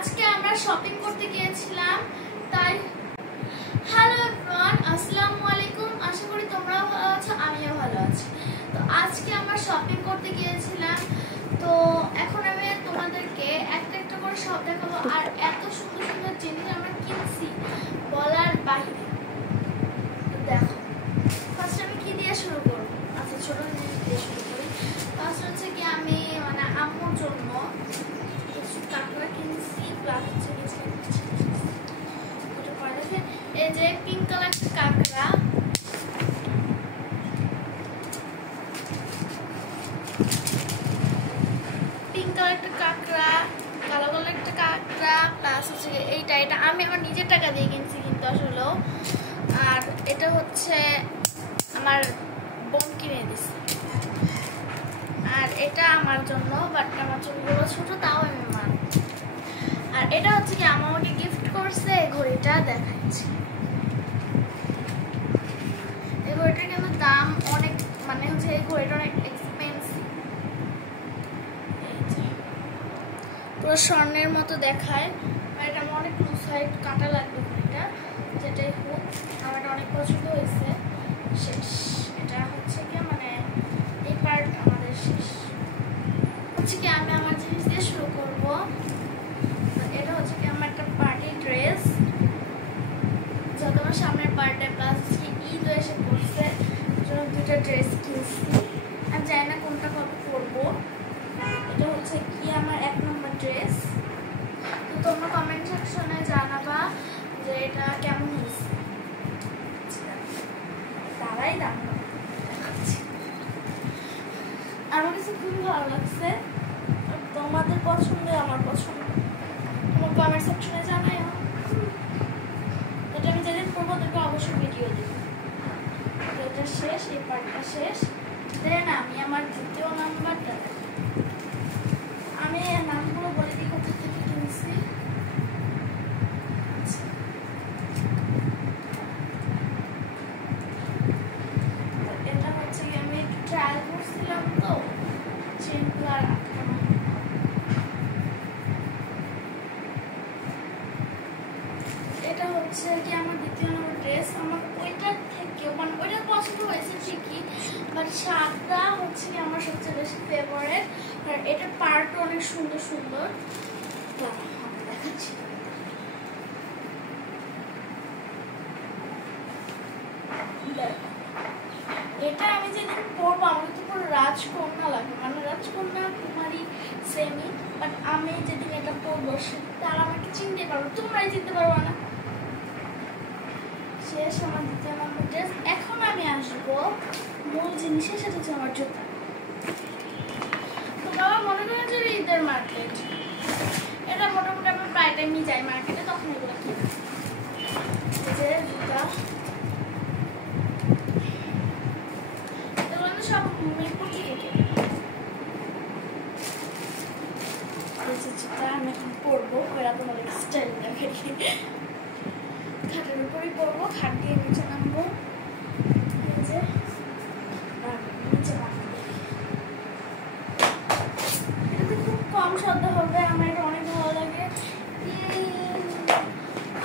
আজকে আমরা শপিং করতে গিয়েছিলাম, তাই হ্যালো এভরিওয়ান, আসসালামু আলাইকুম। আশা করি তোমরাও ভালো আছো, আমিও ভালো আছি। তো আজকে আমরা শপিং করতে গিয়েছিলাম, তো এখন আমি তোমাদেরকে একটা একটা করে সব দেখাবো। আর এত সুন্দর সুন্দর জিনিস আমরা কিনছি বলার বাইরে। দেখো, ফার্স্ট আমি কি দিয়ে শুরু করবো? আচ্ছা, ছোট জিনিস দিয়ে শুরু করি। ফার্স্ট হচ্ছে কি, আমি মানে আম্মুর জন্য কাঁকড়া কিনছি, প্লাস হচ্ছে এই যে পিঙ্ক কালার কাঁকড়া, পিঙ্ক কালার একটা কাঁকড়া, কালো কালার একটা কাঁকড়া, প্লাস হচ্ছে এইটা, এটা আমি আমার নিজের টাকা দিয়ে কিনছি কিন্তু আসলেও। আর এটা হচ্ছে আমার বোন কিনে দিচ্ছে। আর এটা আমার জন্য, বাট আমার চুলগুলো ছোট, তাও আমি মান। আর এটা হচ্ছে কি আমাকে গিফট করছে, ঘড়িটা দেখাচ্ছি। এই ঘড়িটার কিন্তু দাম অনেক, মানে হচ্ছে এই ঘড়িটা অনেক এক্সপেন্সিভ। পুরো স্বর্ণের মতো দেখায়। আর এটা আমার অনেক সাইড কাটা লাগবে ঘড়িটা, যেটাই হোক আমার এটা অনেক পছন্দ হয়েছে। শেষ, এটা হচ্ছে কি মানে এই পার্ট আমাদের শেষ। হচ্ছে কি আমি আমার জিনিস দিয়ে শুরু করবো। এটা হচ্ছে কি আমার একটা পার্টি ড্রেস, যত আমার সামনের বার্থডে প্লাস ঈদ এসে পড়ছে, জন্য দুটো ড্রেস কিনছি। আর জানি না কোনটা কবে পরবো। এটা হচ্ছে কি আমার 1 নম্বর ড্রেস। তো তোমরা কমেন্ট সেকশনে জানাবা যে এটা কেমন হয়েছে। তারাই দাম দেখাচ্ছি। আমার কাছে খুবই ভালো লাগছে। তোমাদের পছন্দ আমার পছন্দ, তোমার কমেন্ট সেকশনে জানাই। এটা আমি যেদিন পড়বো ওদেরকে অবশ্যই ভিডিও দিব। এটা শেষ, এই পার্টটা শেষ। দেন আমি আমার দ্বিতীয় নাম্বারটা, আমি নামগুলো বলে দিই কোথা থেকে কিনছি। এটা হচ্ছে আমি একটু ট্রায়াল করছিলাম, তো চেনগুলো আর আটকানো। এটা হচ্ছে কি আমার দ্বিতীয় নম্বর ড্রেস। আমার ওইটার থেকে মানে ওইটা পছন্দ হয়েছে ঠিকই, বাট শার্টটা হচ্ছে কি আমার সবচেয়ে বেশি ফেভারিট। আর এটার পার্টও অনেক সুন্দর সুন্দর দেখাচ্ছি। এটা আমি যেদিন পরবো আমাকে তো পুরো রাজকন্যা লাগবে, মানে রাজকন্যা কুমারী সেমি। বাট আমি যেদিন এটা পরবো তারা আমাকে চিনতে পারবো, তোমরাই চিনতে পারবো না। শেষ আমার দ্বিতীয় নম্বর ড্রেস। এখন আমি আসবো মূল জিনিসের সাথে, হচ্ছে আমার জুতা। তো বাবা মনে করেন যে ঈদের মার্কেট, এটা মোটামুটি আমি প্রায় টাইমই যাই মার্কেটে, তখন এগুলো কিনি। যে জুতা এগুলো সব মিরপুর থেকে কিনি। জুতা আমি এখন পরবো, এরা তোমার স্টাইল দেখে খাটের উপরেই পরবো, খাট দিয়ে নিচে নামবো। নিচে নামবো, এটাতে খুব কম শব্দ হবে, আমার এটা অনেক ভালো লাগে।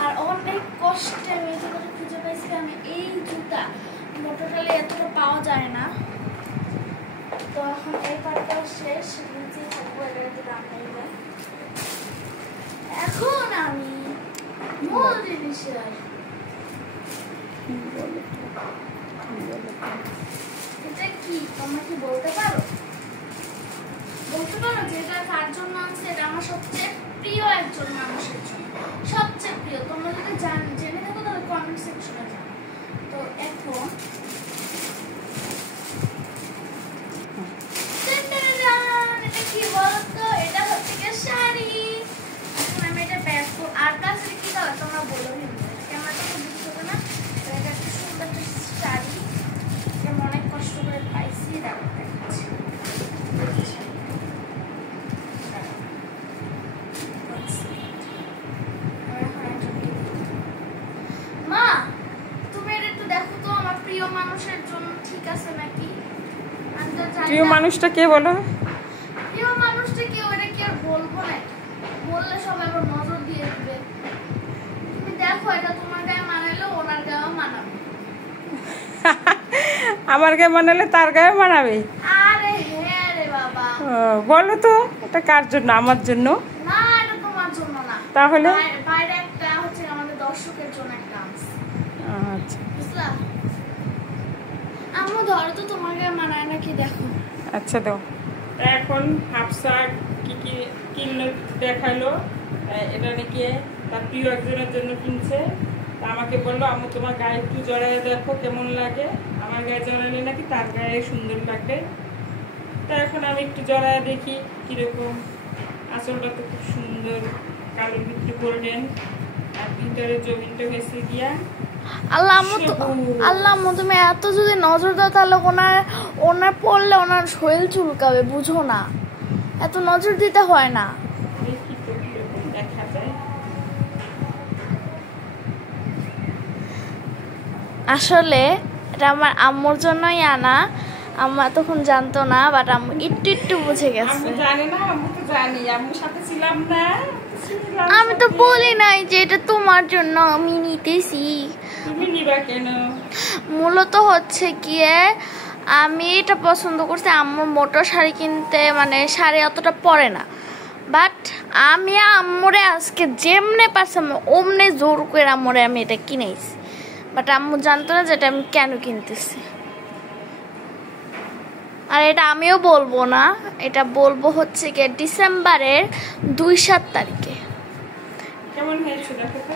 আর অনেক কষ্টে আমি এই জুতাটা খুঁজে পাইছিলাম। এই জুতা মোটরটালে এতটা পাওয়া যায় না। তো এখন এই পার্টটা শেষ, নিচেই থাকবো, এটাতে দাম নেবে। এখন আমি মূল জিনিসে আসবো। এটা কি তোমরা কি বলতে পারো? বলতে পারো যে এটা কার জন্য আনছে? এটা আমার সবচেয়ে প্রিয় একজন মানুষের জন্য, সবচেয়ে প্রিয়। তোমরা যদি জেনে থাকো তাহলে কমেন্ট সেকশনে জানাও। তো এখন এটা কি বলতো? এটা হচ্ছে কি শাড়ি। এখন আমি এটা ব্যাগ করবো। আর কাছে কি কালার তোমরা বলো, ক্যামেরাটা তো বুঝতে হবে না। এটা একটা সুন্দর একটা শাড়ি, এটা অনেক কষ্ট করে পাইছি। দেখো দেখাচ্ছি। মা, তুমি এটা একটু দেখো তো আমার প্রিয় মানুষের জন্য ঠিক আছে নাকি। প্রিয় মানুষটা কে বলো? প্রিয় মানুষটা কি, ওটা কি আর বলবো না? বললে সবাই আবার নজর আমার গায়ে মানালে তার গায়ে মানাবে। আরে হ্যাঁ রে বাবা। বলো তো এটা কার জন্য? আমার জন্য না, এটা তোমার জন্য না। তাহলে বাইরে একটা হচ্ছে আমাদের দর্শকের জন্য একটা আনছি। আচ্ছা বুঝলা? আম্মু ধরো তো তোমার গায়ে মানায় নাকি দেখো। আচ্ছা দাও। এখন হাফসা কি কি কিনলো দেখালো। এটা নাকি তার প্রিয় একজনের জন্য কিনছে। আমাকে বললো আম্মু তোমার গায়ে একটু জড়ায় দেখো কেমন লাগে। আমার গায়ে জড়ালে নাকি তার গায়ে সুন্দর লাগবে। তা এখন আমি একটু জড়ায় দেখি কিরকম। আঁচলটা তো খুব সুন্দর, কালোর ভিতরে গোল্ডেন, আর ভিতরে জমিনটা হয়েছে গিয়া আল্লাহ আম্মু তুমি এত যদি নজর দাও তাহলে ওনার পড়লে ওনার শরীর চুলকাবে, বুঝো না? এত নজর দিতে হয় না। দেখি তো কিরকম দেখা যায়। আসলে এটা আমার আম্মুর জন্যই আনা। আম্মা তখন জানতো না, বাট আম্মু একটু একটু বুঝে গেছে। আমি জানি না, আমি তো জানি, আম্মুর সাথে ছিলাম না। আমি তো বলি নাই যে এটা তোমার জন্য আমি নিতেছি। তুমি নিবা কেন? মূলত হচ্ছে গিয়ে আমি এটা পছন্দ করছি। আম্মুর মোটা শাড়ি কিনতে, মানে শাড়ি অতটা পরে না, বাট আমি আম্মুরে আজকে যেমনে পারছি অমনে জোর করে আম্মুরে আমি এটা কিনেছি। বাট আম্মু জানতো না যেটা আমি কেন কিনতেছি। আর এটা আমিও বলবো না, এটা বলবো হচ্ছে গিয়ে ডিসেম্বরের 2-7 তারিখে। কেমন হয়েছে দেখো তো?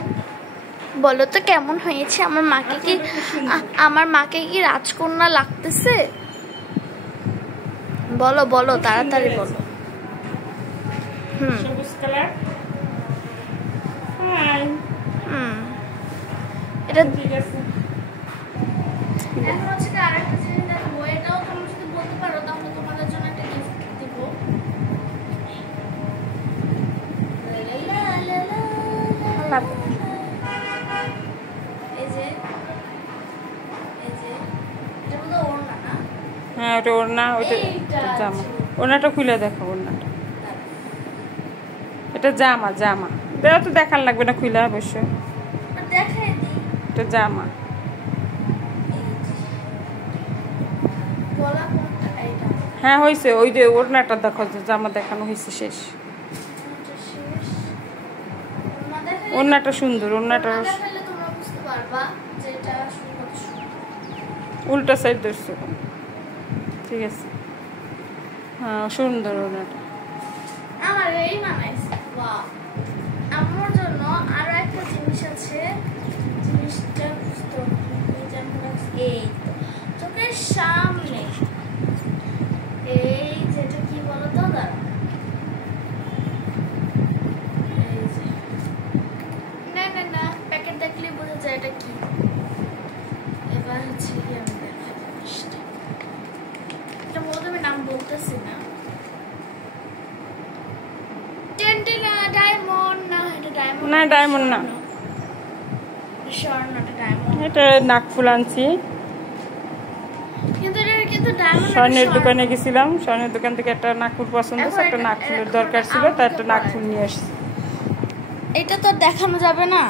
বলো তো কেমন হয়েছে? আমার মাকে কি রাজকন্যা লাগতেছে? বলো বলো, তাড়াতাড়ি বলো। সবুজ কালার। এটা ঠিক আছে। এখন হচ্ছে কি আরেকটা জিনিস দেখো, এটাও তোমরা যদি বলতে পারো তাহলে তোমাদের জন্য একটা গিফট দিব। হ্যাঁ ওটা ওড়না, ওটা জামা। ওড়নাটা খুলে দেখো, ওড়নাটা। এটা জামা, জামা এটা তো দেখার লাগবে না খুলে, অবশ্যই এটা জামা। হ্যাঁ হয়েছে, ওই যে ওড়নাটা দেখো, জামা দেখানো হয়েছে, শেষ। ওড়নাটা সুন্দর, ওড়নাটা উল্টা সাইড ধরছো, ঠিক আছে। হ্যাঁ সুন্দর ওড়নাটা। আমার এই মানাইছে। বাহ, আমার জন্য আরো একটা জিনিস আছে, জিনিসটা বুঝতে এই চোখের সামনে এই যেটা কি বলো তো, না না না, প্যাকেট দেখলে বোঝা যায় এটা কি। এবার হচ্ছে কি আমি দেখাই জিনিসটা, এটা বলতে আমি নাম বলতেছি না। না ডায়মন্ড না, এটা নাকফুল আনছি। স্বর্ণের দোকানে গেছিলাম, স্বর্ণের দোকান থেকে একটা নাকফুল পছন্দ হয়েছে, একটা নাকফুলের দরকার ছিল, তাই একটা নাকফুল নিয়ে আসছি। এটা তো দেখানো যাবে না।